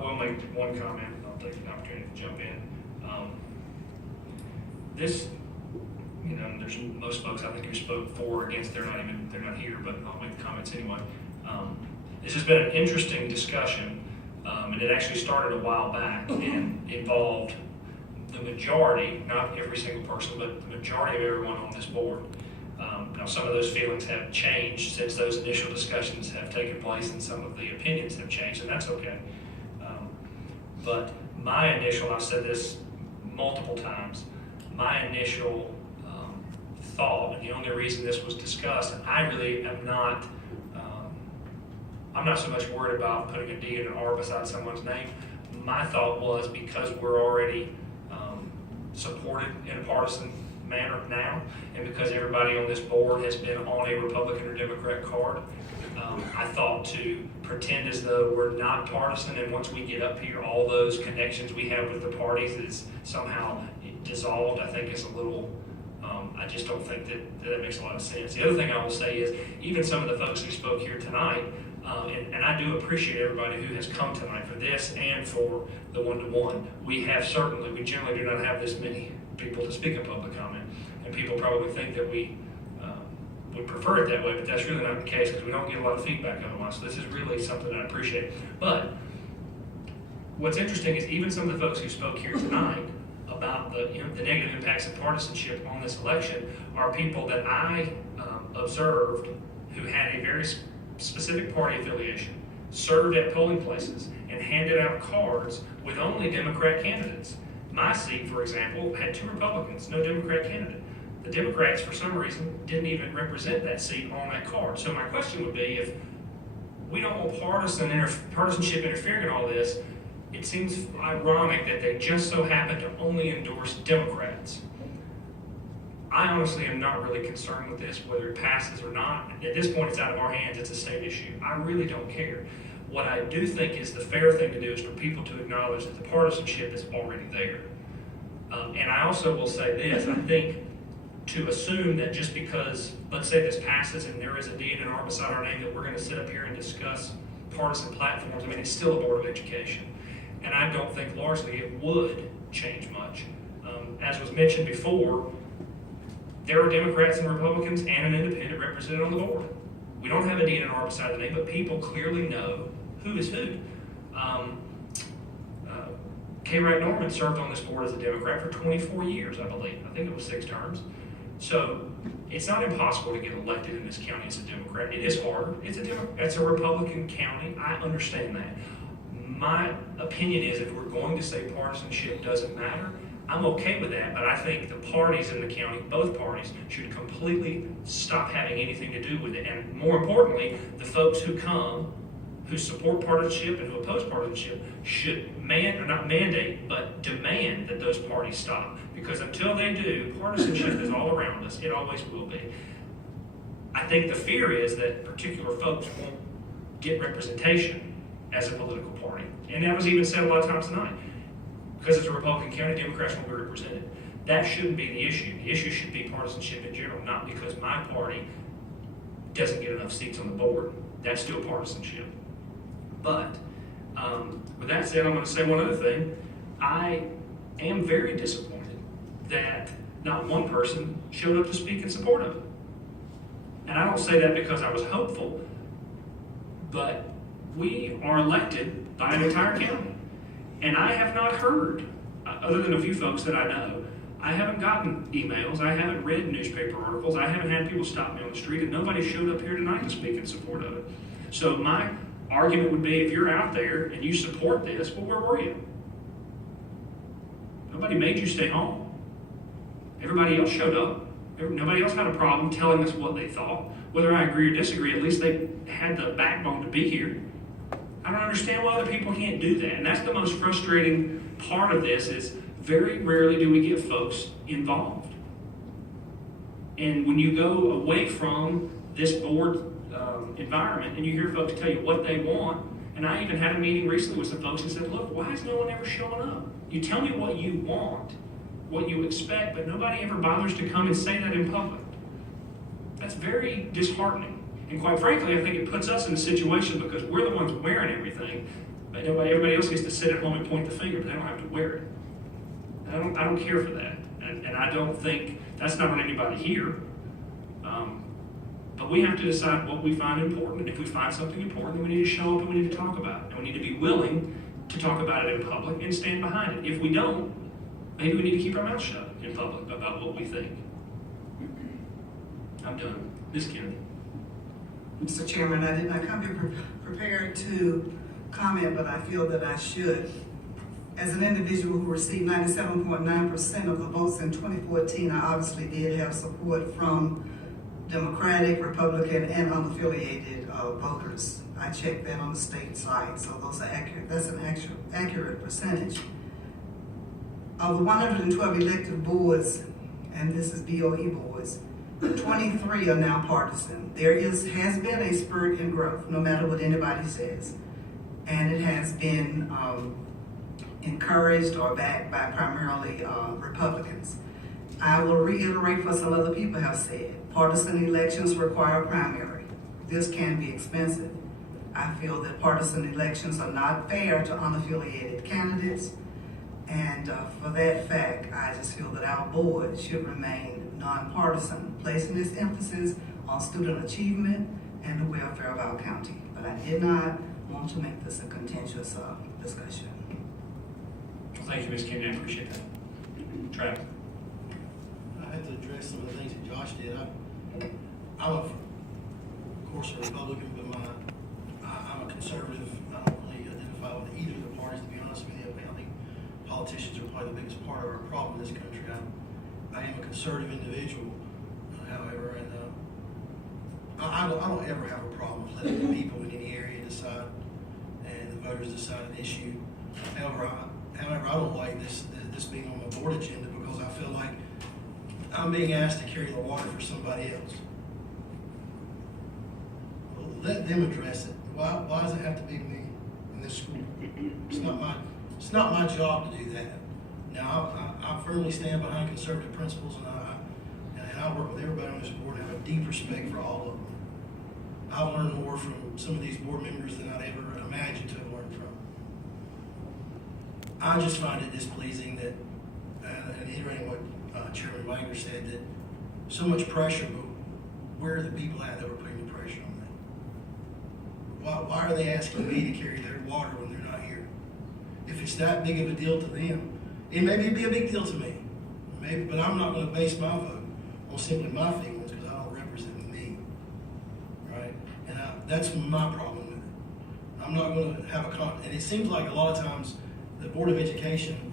will make one comment, and I'll take the opportunity to jump in. This, there's most folks I think who spoke for or against, they're not here, but I'll make the comments anyway. This has been an interesting discussion, and it actually started a while back and involved the majority, not every single person, but the majority of everyone on this board. Now, some of those feelings have changed since those initial discussions have taken place, and some of the opinions have changed, and that's okay. But my initial, I've said this multiple times, my initial thought, and the only reason this was discussed, I really am not, I'm not so much worried about putting a D and an R beside someone's name. My thought was, because we're already supported in a partisan manner now, and because everybody on this board has been on a Republican or Democrat card, I thought to pretend as though we're not partisan, and once we get up here, all those connections we have with the parties is somehow dissolved. I think it's a little, I just don't think that makes a lot of sense. The other thing I will say is, even some of the folks who spoke here tonight, and I do appreciate everybody who has come tonight for this and for the one-to-one. We generally do not have this many people to speak in public comment, and people probably think that we would prefer it that way, but that's really not the case, because we don't get a lot of feedback otherwise. So this is really something that I appreciate. But what's interesting is, even some of the folks who spoke here tonight about the negative impacts of partisanship on this election are people that I observed who had a very specific party affiliation, served at polling places, and handed out cards with only Democrat candidates. My seat, for example, had 2 Republicans, no Democrat candidate. The Democrats, for some reason, didn't even represent that seat on that card. So my question would be, if we don't want partisanship interfering in all this, it seems ironic that they just so happen to only endorse Democrats. I honestly am not really concerned with this, whether it passes or not. At this point, it's out of our hands. It's a state issue. I really don't care. What I do think is the fair thing to do is for people to acknowledge that the partisanship is already there. And I also will say this, I think to assume that just because, let's say this passes and there is a D and an R beside our name, that we're going to sit up here and discuss partisan platforms, I mean, it's still a Board of Education. And I don't think largely it would change much. As was mentioned before, there are Democrats and Republicans and an independent represented on the board. We don't have a D and an R beside the name, but people clearly know who is who. K. Wright Norman served on this board as a Democrat for 24 years, I believe. I think it was 6 terms. So it's not impossible to get elected in this county as a Democrat. It is hard. It's a Republican county. I understand that. My opinion is, if we're going to say partisanship doesn't matter, I'm okay with that, but I think the parties in the county, both parties, should completely stop having anything to do with it. And more importantly, the folks who come, who support partisanship and who oppose partisanship, should not mandate, but demand that those parties stop. Because until they do, partisanship is all around us. It always will be. I think the fear is that particular folks won't get representation as a political party. And that was even said a lot of times tonight. Because it's a Republican county, Democrats won't be represented. That shouldn't be the issue. The issue should be partisanship in general, not because my party doesn't get enough seats on the board. That's still partisanship. But with that said, I'm going to say one other thing. I am very disappointed that not one person showed up to speak in support of it. And I don't say that because I was hopeful, but we are elected by an entire county. And I have not heard, other than a few folks that I know, I haven't gotten emails, I haven't read newspaper articles, I haven't had people stop me on the street, and nobody showed up here tonight to speak in support of it. So my argument would be, if you're out there and you support this, well, where were you? Nobody made you stay home. Everybody else showed up. Nobody else had a problem telling us what they thought. Whether I agree or disagree, at least they had the backbone to be here. I don't understand why other people can't do that. And that's the most frustrating part of this, is very rarely do we get folks involved. And when you go away from this board environment and you hear folks tell you what they want, and I even had a meeting recently with some folks who said, look, why is no one ever showing up? You tell me what you want, what you expect, but nobody ever bothers to come and say that in public. That's very disheartening. And quite frankly, I think it puts us in a situation, because we're the ones wearing everything, Everybody else gets to sit at home and point the finger, but they don't have to wear it. And I don't care for that. And I don't think, that's not on anybody here. But we have to decide what we find important. And if we find something important, then we need to show up and we need to talk about it. And we need to be willing to talk about it in public and stand behind it. If we don't, maybe we need to keep our mouth shut in public about what we think. I'm done. Ms. Kennedy. Mr. Chairman, I did not come here prepared to comment, but I feel that I should. As an individual who received 97.9% of the votes in 2014, I obviously did have support from Democratic, Republican, and unaffiliated voters. I checked that on the state site, so those are accurate. That's an accurate percentage. Of the 112 elected boards, and this is BOE boards, 23 are now partisan. There has been a spurt in growth, no matter what anybody says. And it has been encouraged or backed by primarily Republicans. I will reiterate what some other people have said. Partisan elections require a primary. This can be expensive. I feel that partisan elections are not fair to unaffiliated candidates. And for that fact, I just feel that our board should remain nonpartisan, placing its emphasis on student achievement and the welfare of our county. But I did not want to make this a contentious discussion. Well, thank you, Ms. Kennedy. I appreciate that. Travis. I have to address some of the things that Josh did. I'm of course a Republican, but I'm a conservative. I don't really identify with either of the parties, to be honest with you. I think politicians are probably the biggest part of our problem in this country. I am a conservative individual, however, and I don't ever have a problem with letting the people in any area decide and the voters decide an issue. However, I don't like this being on the board agenda because I feel like I'm being asked to carry the water for somebody else. Well, let them address it. Why does it have to be me in this school? It's not my job to do that. Now, I firmly stand behind conservative principles, and I work with everybody on this board and have a deep respect for all of them. I've learned more from some of these board members than I'd ever imagined to have learned from. I just find it displeasing that, and hearing what Chairman Wagner said, that so much pressure, but where are the people at that were putting the pressure on them? Why are they asking me to carry their water when they're not here? If it's that big of a deal to them, it may be a big deal to me, but I'm not going to base my vote on simply my feelings because I don't represent me, right? And that's my problem with it. I'm not going to have and it seems like a lot of times the Board of Education,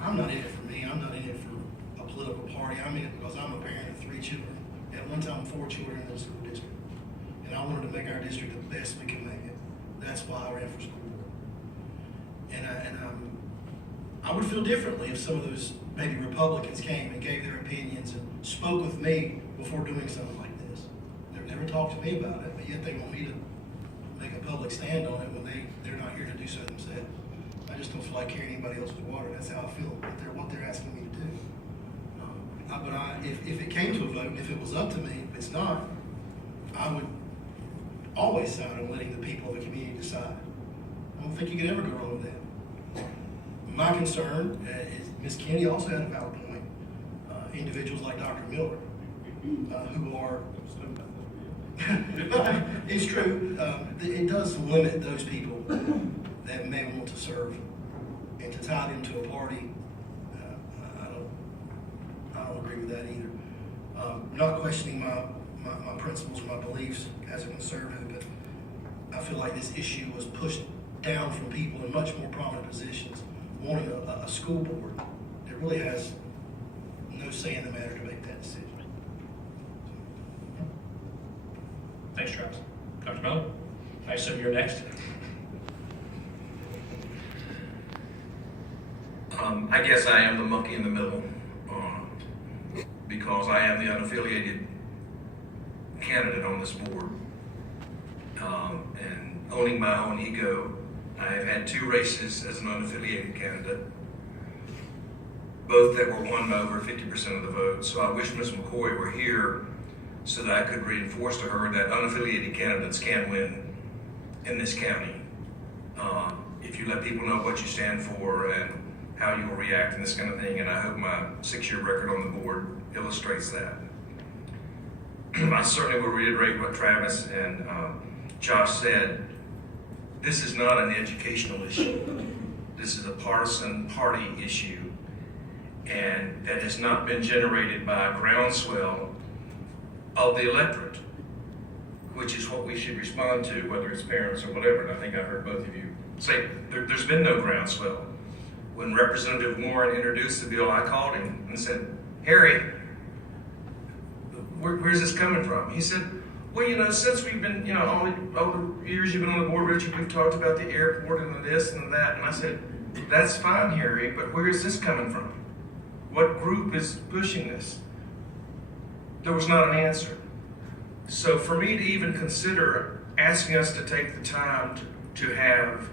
I'm not in it for me, I'm not in it for a political party, I'm in it because I'm a parent of 3 children, at one time 4 children in the school district. And I wanted to make our district the best we can make it. That's why I ran for school board. And I would feel differently if some of those maybe Republicans came and gave their opinions and spoke with me before doing something like this. They've never talked to me about it, but yet they want me to make a public stand on it when they're not here to do so themselves. I just don't feel like carrying anybody else's water. That's how I feel. What they're asking me to do. But if it came to a vote, and if it was up to me, if it's not, I would always side on letting the people of the community decide. I don't think you could ever go wrong with that. My concern is Ms. Kennedy also had a valid point. Individuals like Dr. Miller, who are, it's true, it does limit those people that may want to serve, and to tie them to a party, I don't agree with that either. Not questioning my principles, my beliefs as a conservative, but I feel like this issue was pushed down from people in much more prominent positions, wanting a school board that really has no say in the matter to make that decision. Thanks, Travis. Dr. Miller, I assume you're next. I guess I am the monkey in the middle because I am the unaffiliated candidate on this board. And owning my own ego, I have had 2 races as an unaffiliated candidate, both that were won by over 50% of the vote. So I wish Ms. McCoy were here so that I could reinforce to her that unaffiliated candidates can win in this county. if you let people know what you stand for and how you will react and this kind of thing, and I hope my 6-year record on the board illustrates that. I certainly will reiterate what Travis and Josh said. This is not an educational issue. This is a partisan party issue, and that has not been generated by a groundswell of the electorate, which is what we should respond to, whether it's parents or whatever. And I think I heard both of you say there's been no groundswell. When Representative Warren introduced the bill, I called him and said, Harry, where's this coming from? He said, well, you know, since we've been, you know, all the years you've been on the board, Richard, we've talked about the airport and this and that. And I said, that's fine, Harry, but where is this coming from? What group is pushing this? There was not an answer. So for me to even consider asking us to take the time to have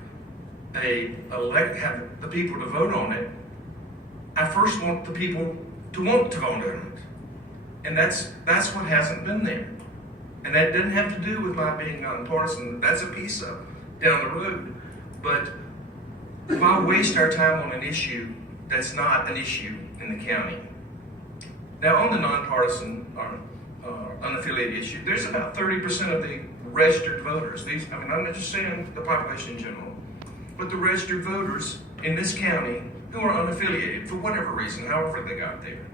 the people to vote on it, I first want the people to want to vote on it. And that's what hasn't been there. And that didn't have to do with my being nonpartisan. That's a piece of down the road. But why waste our time on an issue that's not an issue in the county? Now, on the nonpartisan or unaffiliated issue, there's about 30% of the registered voters. I'm not just saying the population in general, but the registered voters in this county who are unaffiliated for whatever reason, however they got there.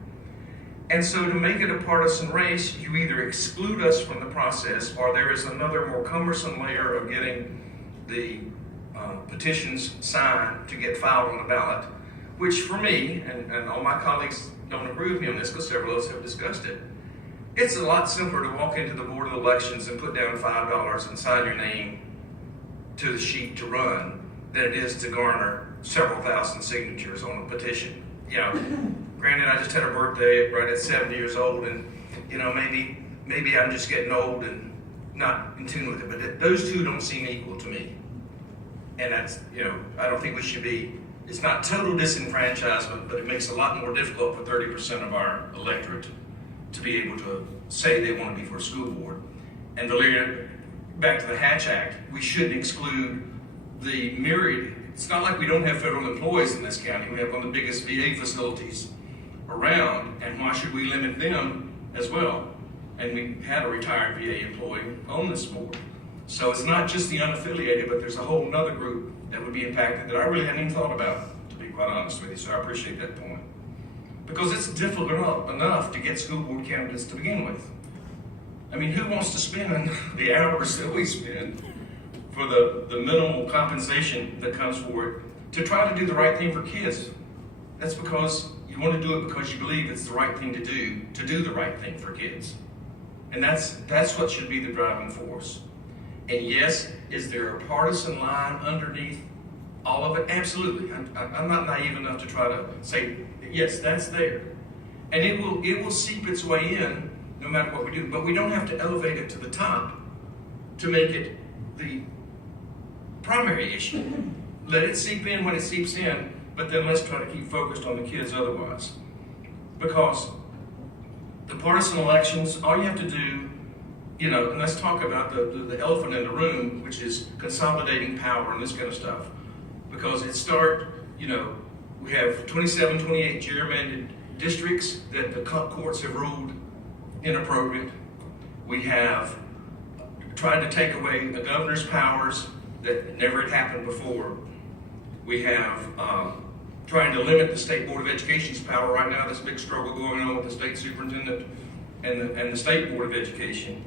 And so to make it a partisan race, you either exclude us from the process, or there is another more cumbersome layer of getting the petitions signed to get filed on the ballot, which for me, and all my colleagues don't agree with me on this because several of us have discussed it, it's a lot simpler to walk into the Board of Elections and put down $5 and sign your name to the sheet to run than it is to garner several thousand signatures on a petition. You know, granted, I just had a birthday right at 70 years old, and you know, maybe I'm just getting old and not in tune with it, but those two don't seem equal to me. And that's, you know, I don't think we should be, it's not total disenfranchisement, but it makes it a lot more difficult for 30% of our electorate to be able to say they want to be for a school board. And back to the Hatch Act, we shouldn't exclude the myriad. It's not like we don't have federal employees in this county. We have one of the biggest VA facilities around, and why should we limit them as well? And we had a retired VA employee on this board. So it's not just the unaffiliated, but there's a whole nother group that would be impacted that I really hadn't even thought about, to be quite honest with you. So I appreciate that point. Because it's difficult enough to get school board candidates to begin with. I mean, who wants to spend the hours that we spend for the minimal compensation that comes for it to try to do the right thing for kids? That's because you want to do it because you believe it's the right thing to do the right thing for kids. And that's what should be the driving force. And yes, is there a partisan line underneath all of it? Absolutely. I'm not naive enough to try to say, yes, that's there. And it will seep its way in no matter what we do. But we don't have to elevate it to the top to make it the primary issue. Let it seep in when it seeps in, but then let's try to keep focused on the kids otherwise. Because the partisan elections, all you have to do, you know, and let's talk about the elephant in the room, which is consolidating power and this kind of stuff. Because you know, we have 27, 28 gerrymandered districts that the courts have ruled inappropriate. We have tried to take away the governor's powers that never had happened before. We have trying to limit the State Board of Education's power right now. There's a big struggle going on with the state superintendent and the State Board of Education.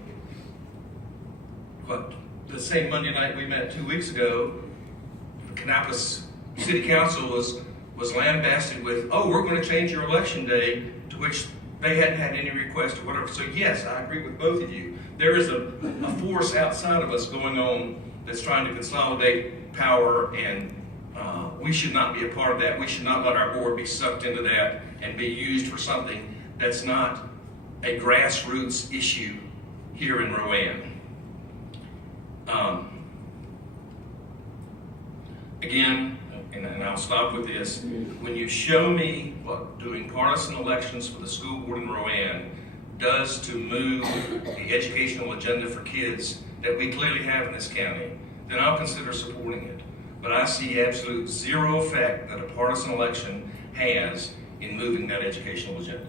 But the same Monday night we met 2 weeks ago, the Kannapolis City Council was lambasted with, oh, we're going to change your election day, to which they hadn't had any request or whatever. So yes, I agree with both of you. There is a force outside of us going on that's trying to consolidate power, and we should not be a part of that. We should not let our board be sucked into that and be used for something that's not a grassroots issue here in Rowan. Again, and I'll stop with this, when you show me what doing partisan elections for the school board in Rowan does to move the educational agenda for kids that we clearly have in this county, then I'll consider supporting it. but I see absolute zero effect that a partisan election has in moving that educational agenda.